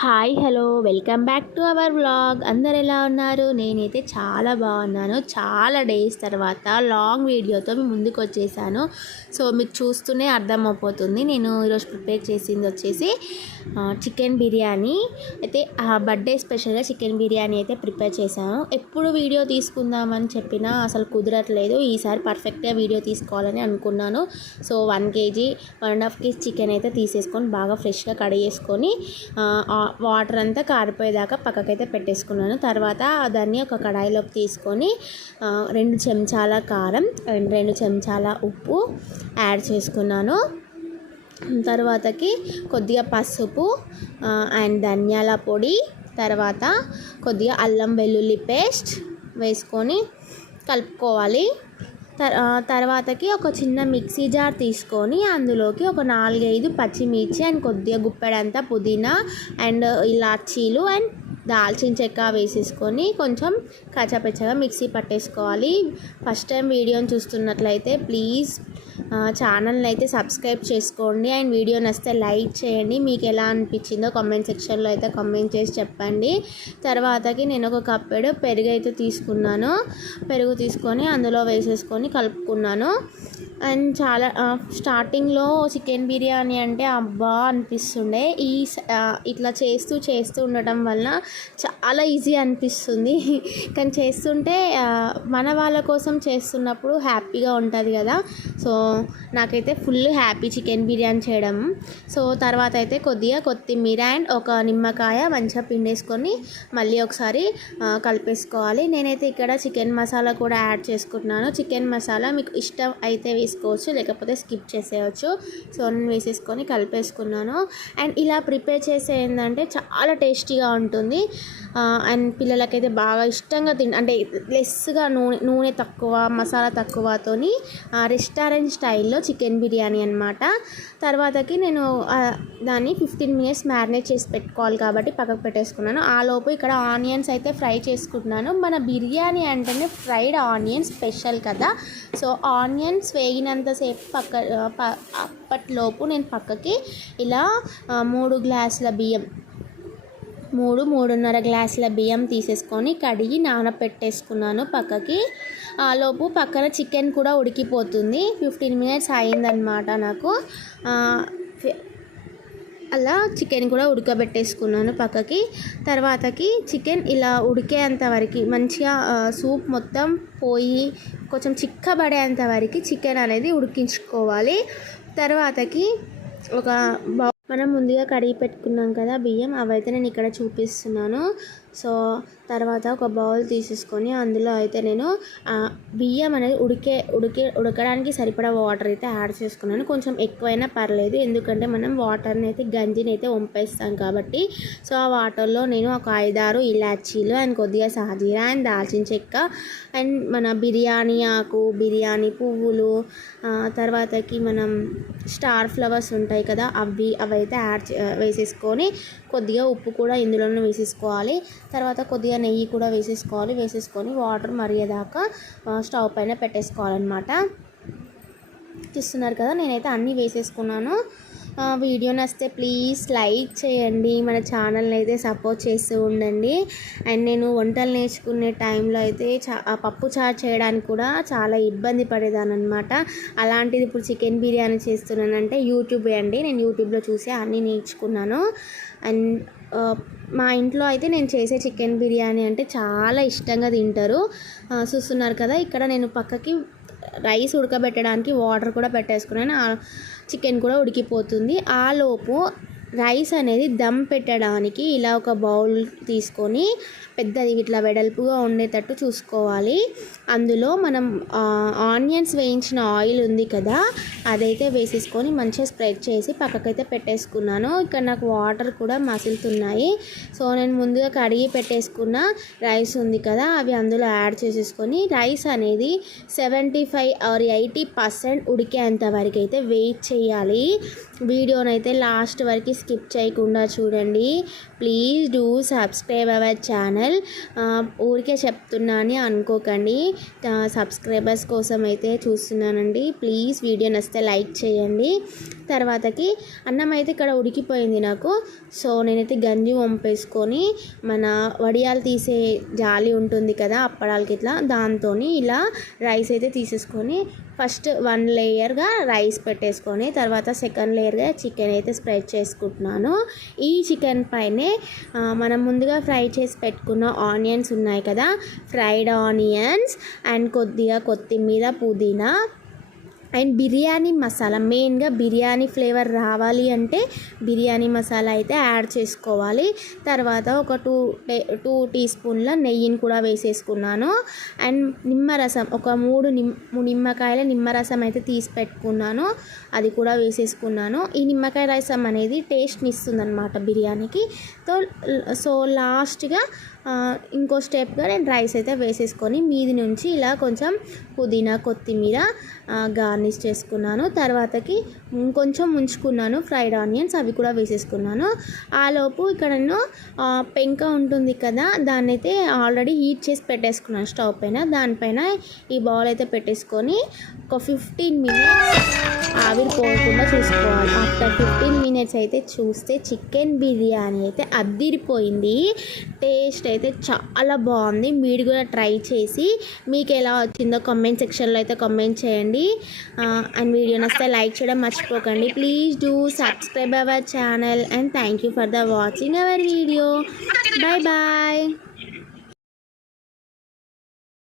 Hi hello welcome back to our vlog. అందరు ఎలా ఉన్నారు? నేనైతే చాలా బాగున్నాను. చాలా డేస్ తర్వాత లాంగ్ వీడియోతో మీ ముందుకు వచ్చేసాను. సో మీకు చూస్తూనే అర్థమైపోతుంది. నేను ఈరోజు ప్రిపేర్ చేసింది వచ్చేసి చికెన్ బిర్యానీ. అయితే బర్త్డే స్పెషల్గా చికెన్ బిర్యానీ అయితే ప్రిపేర్ చేశాను. ఎప్పుడు వీడియో తీసుకుందామని చెప్పినా అసలు కుదరట్లేదు. ఈసారి పర్ఫెక్ట్గా వీడియో తీసుకోవాలని అనుకున్నాను. సో 1 kg 1.5 kg చికెన్ అయితే తీసేసుకొని బాగా ఫ్రెష్గా కడిగేసుకొని వాటర్ అంతా కారిపోయేదాకా పక్కకైతే పెట్టేసుకున్నాను. తర్వాత దాన్ని ఒక కడాయిలోకి తీసుకొని 2 చెంచాల కారం అండ్ 2 చెంచాల ఉప్పు యాడ్ చేసుకున్నాను. తర్వాతకి కొద్దిగా పసుపు అండ్ ధనియాల పొడి, తర్వాత కొద్దిగా అల్లం వెల్లుల్లి పేస్ట్ వేసుకొని కలుపుకోవాలి. తర్వాతకి ఒక చిన్న మిక్సీ జార్ తీసుకొని అందులోకి ఒక 4-5 పచ్చిమిర్చి అండ్ కొద్దిగా గుప్పెడంతా పుదీనా అండ్ ఇలాచీలు అండ్ దాల్చిన చెక్క వేసేసుకొని కొంచెం కచ్చాపచ్చగా మిక్సీ పట్టేసుకోవాలి. ఫస్ట్ టైం వీడియోని చూస్తున్నట్లయితే ప్లీజ్ ఛానల్ని అయితే సబ్స్క్రైబ్ చేసుకోండి అండ్ వీడియో నచ్చితే లైక్ చేయండి. మీకు ఎలా అనిపించిందో కామెంట్ సెక్షన్లో అయితే కామెంట్ చేసి చెప్పండి. తర్వాతకి నేను ఒక కప్పెడు పెరుగు అయితే తీసుకున్నాను. పెరుగు తీసుకొని అందులో వేసేసుకొని కలుపుకున్నాను. అండ్ చాలా స్టార్టింగ్లో చికెన్ బిర్యానీ అంటే అబ్బా అనిపిస్తుండే. ఇట్లా చేస్తూ ఉండటం వల్ల చాలా ఈజీ అనిపిస్తుంది. కానీ చేస్తుంటే మన వాళ్ళ కోసం చేస్తున్నప్పుడు హ్యాపీగా ఉంటుంది కదా. సో నాకైతే ఫుల్ హ్యాపీ చికెన్ బిర్యానీ చేయడం. సో తర్వాత అయితే కొద్దిగా కొత్తిమీర అండ్ ఒక నిమ్మకాయ మంచిగా పిండేసుకొని మళ్ళీ ఒకసారి కలిపేసుకోవాలి. నేనైతే ఇక్కడ చికెన్ మసాలా కూడా యాడ్ చేసుకుంటున్నాను. చికెన్ మసాలా మీకు ఇష్టం అయితే వేసుకోవచ్చు, లేకపోతే స్కిప్ చేసేయచ్చు. సో నేను వేసేసుకొని కలిపేసుకున్నాను. అండ్ ఇలా ప్రిపేర్ చేసే ఏంటంటే చాలా టేస్టీగా ఉంటుంది. అండ్ పిల్లలకైతే బాగా ఇష్టంగా అంటే లెస్గా నూనె తక్కువ మసాలా తక్కువతోని రెస్టారెంట్ స్టైల్లో చికెన్ బిర్యానీ అనమాట. తర్వాతకి నేను దాన్ని 15 minutes మ్యారినేట్ చేసి పెట్టుకోవాలి కాబట్టి పక్కకు పెట్టేసుకున్నాను. ఆ లోపు ఇక్కడ ఆనియన్స్ అయితే ఫ్రై చేసుకుంటున్నాను. మన బిర్యానీ అంటేనే ఫ్రైడ్ ఆనియన్స్ స్పెషల్ కదా. సో ఆనియన్స్ వేగినంతసేపు అప్పట్లోపు నేను పక్కకి ఇలా 3-3.5 గ్లాసుల బియ్యం తీసేసుకొని కడిగి నానపెట్టేసుకున్నాను పక్కకి. లోపు పక్కన చికెన్ కూడా ఉడికిపోతుంది. 15 minutes అయిందనమాట నాకు. అలా చికెన్ కూడా ఉడకబెట్టేసుకున్నాను పక్కకి. తర్వాతకి చికెన్ ఇలా ఉడికేంత వరకు మంచిగా సూప్ మొత్తం పోయి కొంచెం చిక్కబడేంత వరకు చికెన్ అనేది ఉడికించుకోవాలి. తర్వాతకి ఒక మనం ముందుగా కడిగి పెట్టుకున్నాం కదా బియ్యం, అవైతే నేను ఇక్కడ చూపిస్తున్నాను. సో తర్వాత ఒక బౌల్ తీసేసుకొని అందులో అయితే నేను బియ్యం అనేది ఉడకడానికి సరిపడా వాటర్ అయితే యాడ్ చేసుకున్నాను. కొంచెం ఎక్కువైనా పర్లేదు, ఎందుకంటే మనం వాటర్ని అయితే గంజిని అయితే వంపేస్తాం కాబట్టి. సో ఆ వాటర్లో నేను ఒక 5-6 ఇలాచీలు అండ్ కొద్దిగా సాజీరా అండ్ దాల్చిన చెక్క అండ్ మన బిర్యానీ ఆకు, బిర్యానీ పువ్వులు, తర్వాతకి మనం స్టార్ ఫ్లవర్స్ ఉంటాయి కదా అవైతే వేసేసుకొని కొద్దిగా ఉప్పు కూడా ఇందులోనే వేసేసుకోవాలి. తర్వాత కొద్దిగా నెయ్యి కూడా వేసేసుకొని వాటర్ మరిగేదాకా స్టవ్ పైన పెట్టేసుకోవాలన్నమాట. చూస్తున్నారు కదా, నేనైతే అన్నీ వేసేసుకున్నాను. వీడియో నచ్చితే ప్లీజ్ లైక్ చేయండి, మన ఛానల్ని అయితే సపోర్ట్ చేస్తూ ఉండండి. అండ్ నేను వంటలు నేర్చుకునే టైంలో అయితే పప్పు చారు చేయడానికి కూడా చాలా ఇబ్బంది పడేదాన్ని అనమాట. అలాంటిది ఇప్పుడు చికెన్ బిర్యానీ చేస్తున్నానంటే యూట్యూబే అండి. నేను యూట్యూబ్లో చూసి అన్నీ నేర్చుకున్నాను. అండ్ మా ఇంట్లో అయితే నేను చేసే చికెన్ బిర్యానీ అంటే చాలా ఇష్టంగా తింటారు. చూస్తున్నారు కదా, ఇక్కడ నేను పక్కకి రైస్ ఉడకబెట్టడానికి వాటర్ కూడా పెట్టేసుకున్నాను. చికెన్ కూడా ఉడికిపోతుంది. ఆ లోపు రైస్ అనేది దమ్ పెట్టడానికి ఇలా ఒక బౌల్ తీసుకొని పెద్దది ఇట్లా వెడల్పుగా ఉండేటట్టు చూసుకోవాలి. అందులో మనం ఆనియన్స్ వేయించిన ఆయిల్ ఉంది కదా, అదైతే వేసేసుకొని మంచిగా స్ప్రెడ్ చేసి పక్కకైతే పెట్టేసుకున్నాను. ఇక్కడ నాకు వాటర్ కూడా మసులుతున్నాయి. సో నేను ముందుగా కడిగి పెట్టేసుకున్న రైస్ ఉంది కదా, అవి అందులో యాడ్ చేసేసుకొని రైస్ అనేది 75 or 80% ఉడికేంత వరకు అయితే వెయిట్ చేయాలి. వీడియోనైతే లాస్ట్ వరకు స్కిప్ చేయకుండా చూడండి. Please do subscribe our channel. ఊరికే చెప్తున్నాను అనుకోకండి, సబ్స్క్రైబర్స్ కోసం అయితే చూస్తున్నానండి. ప్లీజ్ వీడియో నచ్చితే లైక్ చేయండి. తర్వాతకి అన్నం అయితే ఇక్కడ ఉడికిపోయింది నాకు. సో నేనైతే గంజి వంపేసుకొని మన వడియాలు తీసే జాలి ఉంటుంది కదా అప్పడాలకి, ఇట్లా దాంతో ఇలా రైస్ అయితే తీసేసుకొని ఫస్ట్ 1 లేయర్గా రైస్ పెట్టేసుకొని తర్వాత సెకండ్ లేయర్గా చికెన్ అయితే స్ప్రెడ్ చేసుకుంటున్నాను. ఈ చికెన్ పైనే మనం ముందుగా ఫ్రై చేసి పెట్టుకున్న ఆనియన్స్ ఉన్నాయి కదా, ఫ్రైడ్ ఆనియన్స్ అండ్ కొద్దిగా కొత్తిమీర, పుదీనా అండ్ బిర్యానీ మసాలా. మెయిన్గా బిర్యానీ ఫ్లేవర్ రావాలి అంటే బిర్యానీ మసాలా అయితే యాడ్ చేసుకోవాలి. తర్వాత ఒక 2 టీ స్పూన్ల నెయ్యిని కూడా వేసేసుకున్నాను. అండ్ నిమ్మరసం ఒక 3 నిమ్మకాయల నిమ్మరసం అయితే తీసి పెట్టుకున్నాను, అది కూడా వేసేసుకున్నాను. ఈ నిమ్మకాయ రసం అనేది టేస్ట్ని ఇస్తుంది అనమాట బిర్యానీకి. సో లాస్ట్గా ఇంకో స్టెప్గా నేను రైస్ అయితే వేసేసుకొని మీది నుంచి ఇలా కొంచెం పుదీనా, కొత్తిమీర గార్నిష్ చేసుకున్నాను. తర్వాతకి కొంచెం ఉంచుకున్నాను ఫ్రైడ్ ఆనియన్స్, అవి కూడా వేసేసుకున్నాను. ఆలోపు ఇక్కడ నేను పెంక ఉంటుంది కదా, దాన్ని అయితే ఆల్రెడీ హీట్ చేసి పెట్టేసుకున్నాను స్టవ్ పైన. దానిపైన ఈ బౌల్ అయితే పెట్టేసుకొని ఒక 15 మినిట్స్ ఆవిరి పోకుండా చూసుకోవాలి. ఆఫ్టర్ 15 మినిట్స్ అయితే చూస్తే చికెన్ బిర్యానీ అయితే అద్దిరిపోయింది. టేస్ట్ అయితే చాలా బాగుంది. మీరు కూడా ట్రై చేసి మీకు ఎలా వచ్చిందో కామెంట్ సెక్షన్లో అయితే కామెంట్ చేయండి. అండ్ వీడియో నచ్చితే లైక్ చేయడం మర్చిపోకండి. Please do subscribe our channel and thank you for the watching our video. Bye bye.